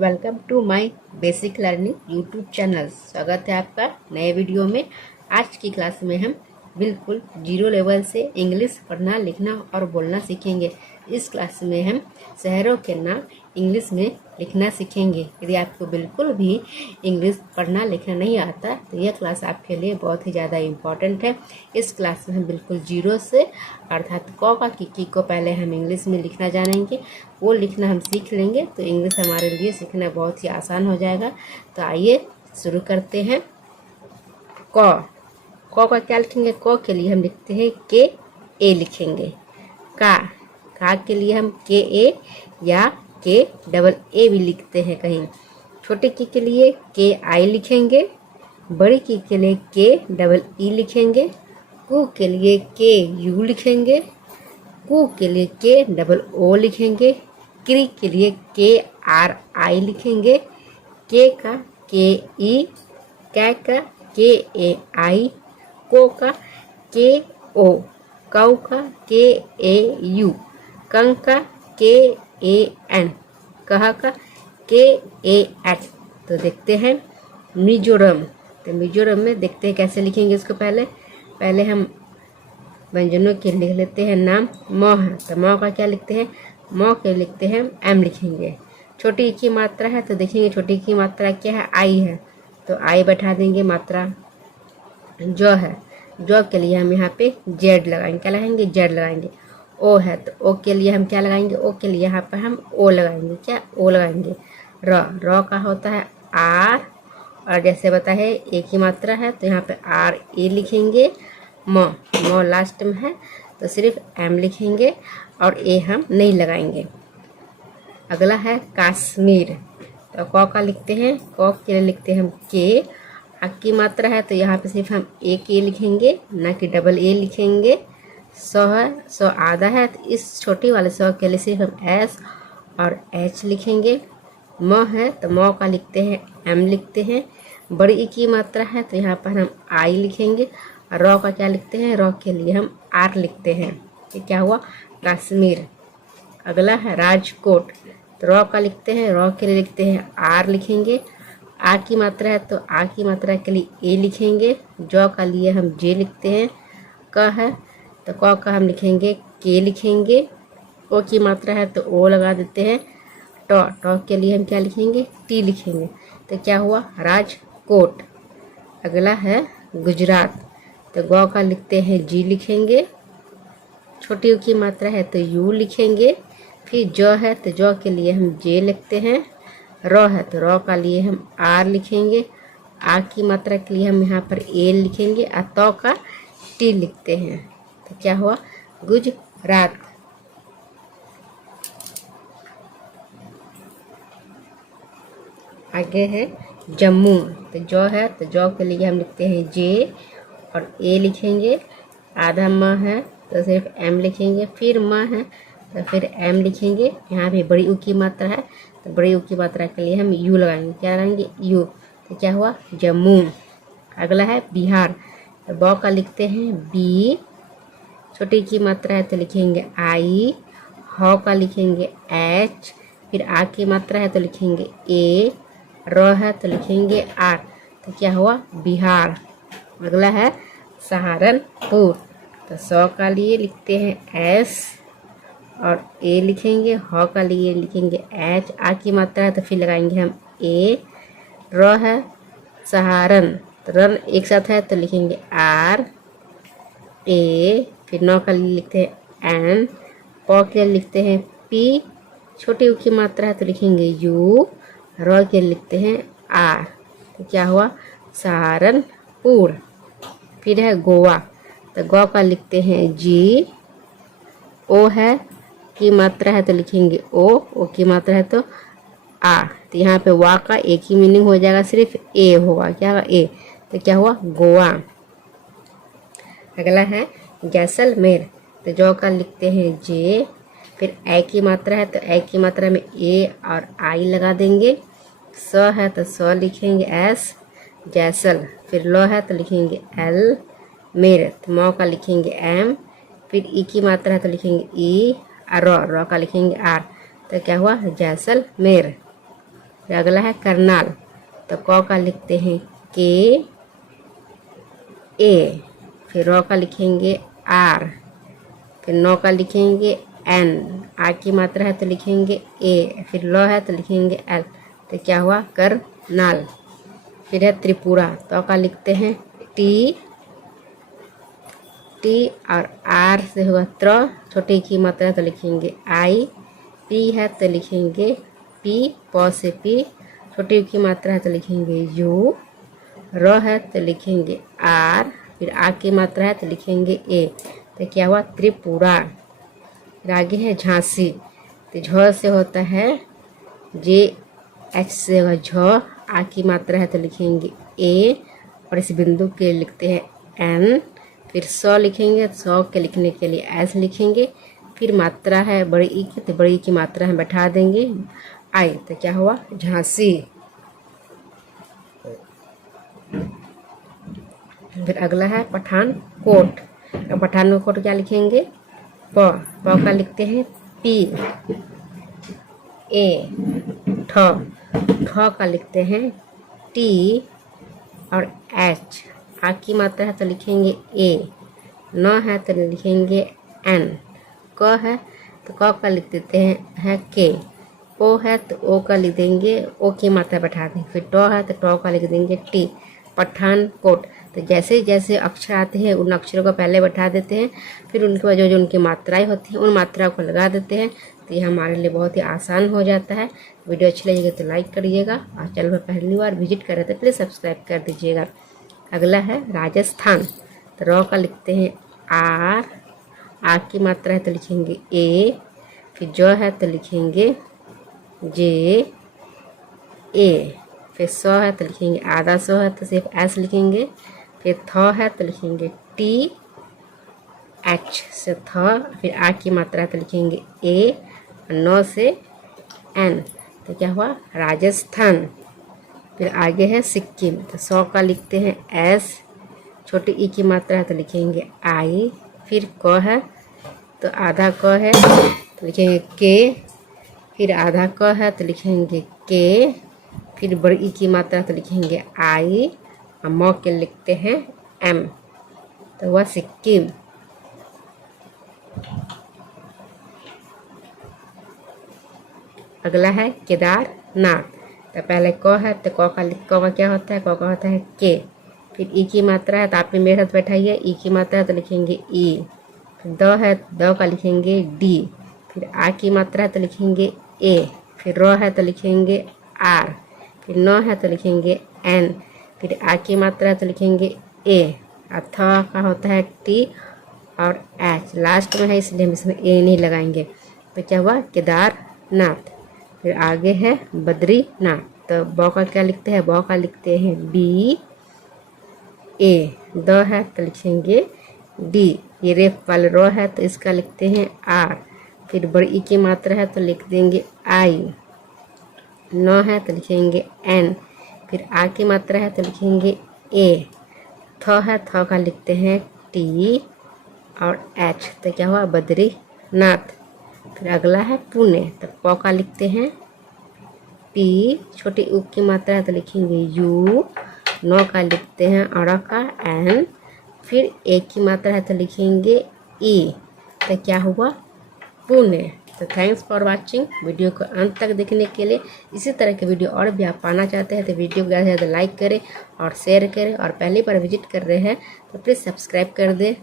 Welcome to my basic learning YouTube channel. स्वागत है आपका नए वीडियो में। आज की क्लास में हम बिल्कुल जीरो लेवल से इंग्लिश पढ़ना, लिखना और बोलना सीखेंगे। इस क्लास में हम शहरों के नाम इंग्लिश में लिखना सीखेंगे। यदि आपको बिल्कुल भी इंग्लिश पढ़ना लिखना नहीं आता तो यह क्लास आपके लिए बहुत ही ज़्यादा इम्पॉर्टेंट है। इस क्लास में हम बिल्कुल जीरो से अर्थात क का की को पहले हम इंग्लिश में लिखना जानेंगे। वो लिखना हम सीख लेंगे तो इंग्लिश हमारे लिए सीखना बहुत ही आसान हो जाएगा। तो आइए शुरू करते हैं। क का क्या लिखेंगे? क के लिए हम लिखते हैं के ए लिखेंगे। का के लिए हम के ए या के डबल ए भी लिखते हैं कहीं। छोटे की के लिए के आई लिखेंगे। बड़ी की के लिए के डबल ई लिखेंगे। कू के लिए के यू लिखेंगे। कू के लिए के डबल ओ लिखेंगे। क्री के लिए के आर आई लिखेंगे। के का के ई, कै का के ए आई, को का के ओ, कौ का के ए यू, कंग का के ए एन, कहा का के ए एच। तो देखते हैं मिजोरम। तो मिजोरम में देखते हैं कैसे लिखेंगे इसको। पहले हम व्यंजनों के लिख लेते हैं नाम। म है तो म का क्या लिखते हैं? म के लिखते हैं एम लिखेंगे। छोटी की मात्रा है तो देखेंगे छोटी की मात्रा क्या है? आई है तो आई बैठा देंगे मात्रा। जो है जो के लिए हम यहाँ पे जेड लगाएंगे। क्या लगाएंगे? जेड लगाएंगे। ओ है तो ओ के लिए हम क्या लगाएंगे? ओ के लिए यहाँ पर हम ओ लगाएंगे। क्या? ओ लगाएंगे। र का होता है आर, और जैसे बता है ए की मात्रा है तो यहाँ पे आर ए लिखेंगे। म लास्ट में है तो सिर्फ एम लिखेंगे और ए हम नहीं लगाएंगे। अगला है कश्मीर। तो क का लिखते हैं, क के लिए लिखते हैं हम के। आ की मात्रा है तो यहाँ पे सिर्फ हम ए के लिखेंगे, ना कि डबल ए लिखेंगे। सौ है, सौ आधा है तो इस छोटी वाले सौ के लिए सिर्फ हम एस और एच लिखेंगे। म है तो म का लिखते हैं एम लिखते हैं। बड़ी ई की मात्रा है तो यहाँ पर हम आई लिखेंगे। और र का क्या लिखते हैं? र के लिए हम आर लिखते हैं। ये क्या हुआ? कश्मीर। अगला है राजकोट। तो र का लिखते हैं, र के लिए लिखते हैं आर लिखेंगे। आ की मात्रा है तो आ की मात्रा के लिए ए लिखेंगे। जौ का लिए हम जे लिखते हैं। क है तो क का हम लिखेंगे के लिखेंगे। ओ की मात्रा है तो ओ लगा देते हैं। ट के लिए हम क्या लिखेंगे? टी लिखेंगे। तो क्या हुआ? राजकोट। अगला है गुजरात। तो गौ का लिखते हैं जी लिखेंगे। छोटी यू की मात्रा है तो यू लिखेंगे। फिर जो है तो जो के लिए हम जे लिखते हैं। र है तो र का लिए हम आर लिखेंगे। आ की मात्रा के लिए हम यहाँ पर ए लिखेंगे। और तो का टी लिखते हैं। तो क्या हुआ? गुजरात। आगे है जम्मू। तो जो है तो जो के लिए हम लिखते हैं जे और ए लिखेंगे। आधा म है तो सिर्फ एम लिखेंगे। फिर म है तो फिर एम लिखेंगे। यहाँ पे बड़ी यू की मात्रा है तो बड़ी यू की मात्रा के लिए हम यू लगाएंगे। क्या लगाएंगे? यू। तो क्या हुआ? जम्मू। अगला है बिहार। तो ब का लिखते हैं बी। छोटी की मात्रा है तो लिखेंगे आई। ह का लिखेंगे एच। फिर आ की मात्रा है तो लिखेंगे ए। र है तो लिखेंगे आर। तो क्या हुआ? बिहार। अगला है सहारनपुर। तो सौ का लिए लिखते हैं एस और ए लिखेंगे। ह का लिए लिखेंगे एच। आ की मात्रा है तो फिर लगाएंगे हम ए। र है सहारन तो रन एक साथ है तो लिखेंगे आर ए। फिर नौ का लिए लिखते हैं एन। प के लिखते हैं पी। छोटी यू की मात्रा है तो लिखेंगे यू। र के लिखते हैं आर। तो क्या हुआ? सहारनपुर। फिर है गोवा। तो गौ का लिखते हैं जी। ओ है की मात्रा है तो लिखेंगे ओ की मात्रा है तो आ। तो यहाँ पे वा का एक ही मीनिंग हो जाएगा, सिर्फ ए होगा। क्या होगा? ए। तो क्या हुआ? गोवा। अगला है जैसलमेर। तो जो का लिखते हैं जे। फिर ए की मात्रा है तो ए की मात्रा में ए और आई लगा देंगे। स है तो स लिखेंगे एस जैसल। फिर लो है तो लिखेंगे एल मेर। तो मौ का लिखेंगे एम। फिर ई की मात्रा है तो लिखेंगे ई। और र का लिखेंगे आर। तो क्या हुआ? जैसलमेर। फिर अगला है करनाल, तो क का लिखते हैं के ए, फिर र का लिखेंगे आर, फिर नौ का लिखेंगे एन, आ की मात्रा है तो लिखेंगे ए, फिर ल है तो लिखेंगे एल, तो क्या हुआ करनाल। फिर है त्रिपुरा, तो का लिखते हैं टी, टी और आर से हुआ त्र, छोटे की मात्रा है तो लिखेंगे आई, पी है तो लिखेंगे पी, प से पी, छोटी की मात्रा है तो लिखेंगे यू, र है तो लिखेंगे आर, फिर आ की मात्रा है तो लिखेंगे ए, तो क्या हुआ त्रिपुरा। फिर आगे है झांसी, तो झ से होता है जे, एच से होगा झ, आ की मात्रा है तो लिखेंगे ए, और इस बिंदु के लिखते हैं एन, फिर स लिखेंगे, सौ के लिखने के लिए एस लिखेंगे, फिर मात्रा है बड़ी ई की, तो बड़ी ई की मात्रा है बैठा देंगे आई, तो क्या हुआ झांसी। फिर अगला है पठानकोट, तो पठानकोट क्या लिखेंगे प का लिखते हैं पी, ए, ठ का लिखते हैं टी और एच, आ की मात्रा है तो लिखेंगे ए, न है तो लिखेंगे एन, क है तो क का लिख देते हैं है के, ओ है तो ओ का लिख देंगे ओ की मात्रा बैठा देंगे, फिर ट है तो ट का लिख देंगे टी, पठानकोट। तो जैसे जैसे अक्षर आते हैं उन अक्षरों को पहले बैठा देते हैं, फिर उनके बाद जो जो उनकी मात्राएं होती हैं उन मात्राओं को लगा देते हैं, तो ये हमारे लिए बहुत ही आसान हो जाता है। वीडियो अच्छी लगेगी तो लाइक करिएगा, और चैनल पर पहली बार विजिट कर रहे थे प्लीज़ सब्सक्राइब कर दीजिएगा। अगला है राजस्थान, तो र का लिखते हैं आर, आ की मात्रा है तो लिखेंगे ए, फिर ज है तो लिखेंगे जे ए, फिर स है तो लिखेंगे आधा स है तो सिर्फ एस लिखेंगे, फिर थ है तो लिखेंगे टी एच से थ, फिर आ की मात्रा है तो लिखेंगे ए, और नौ से एन, तो क्या हुआ राजस्थान। फिर आगे है सिक्किम, तो सौ का लिखते हैं एस, छोटी ई की मात्रा है तो लिखेंगे आई, फिर क है तो आधा क है तो लिखेंगे के, फिर आधा क है तो लिखेंगे के, फिर बड़ी ई की मात्रा तो लिखेंगे आई, और म के लिखते हैं एम, तो वह सिक्किम। अगला है केदारनाथ, तो पहले क है तो क का क्या होता है, क का होता है के, फिर ई की मात्रा है तो आप मेरे साथ बैठाइए, ई की मात्रा है तो लिखेंगे ई, फिर द है द का लिखेंगे डी, फिर आ की मात्रा है तो लिखेंगे ए, फिर र है तो लिखेंगे आर, फिर न है तो लिखेंगे एन, फिर आ की मात्रा है तो लिखेंगे ए, और थ का होता है टी और एच लास्ट में है इसलिए हम इसमें ए नहीं लगाएंगे, तो क्या हुआ केदारनाथ। फिर आगे है बद्रीनाथ, तो ब का क्या लिखते हैं, ब का लिखते हैं बी ए, द है तो लिखेंगे डी, ये रेफ वाले रो है तो इसका लिखते हैं आर, फिर बड़ी ई की मात्रा है तो लिख देंगे आई, न है तो लिखेंगे एन, फिर आ की मात्रा है तो लिखेंगे ए, थ है थ का लिखते हैं टी और एच, तो क्या हुआ बद्रीनाथ। फिर अगला है पुणे, तो प का लिखते हैं पी, छोटी उ की मात्रा है तो लिखेंगे यू, नौ का लिखते हैं और का एन, फिर एक की मात्रा है तो लिखेंगे ई, तो क्या हुआ पुणे। तो थैंक्स फॉर वाचिंग, वीडियो को अंत तक देखने के लिए। इसी तरह के वीडियो और भी आप पाना चाहते हैं तो वीडियो को ज़्यादा से ज़्यादा लाइक करें और शेयर करें, और पहली बार विजिट कर रहे हैं तो प्लीज़ सब्सक्राइब कर दें।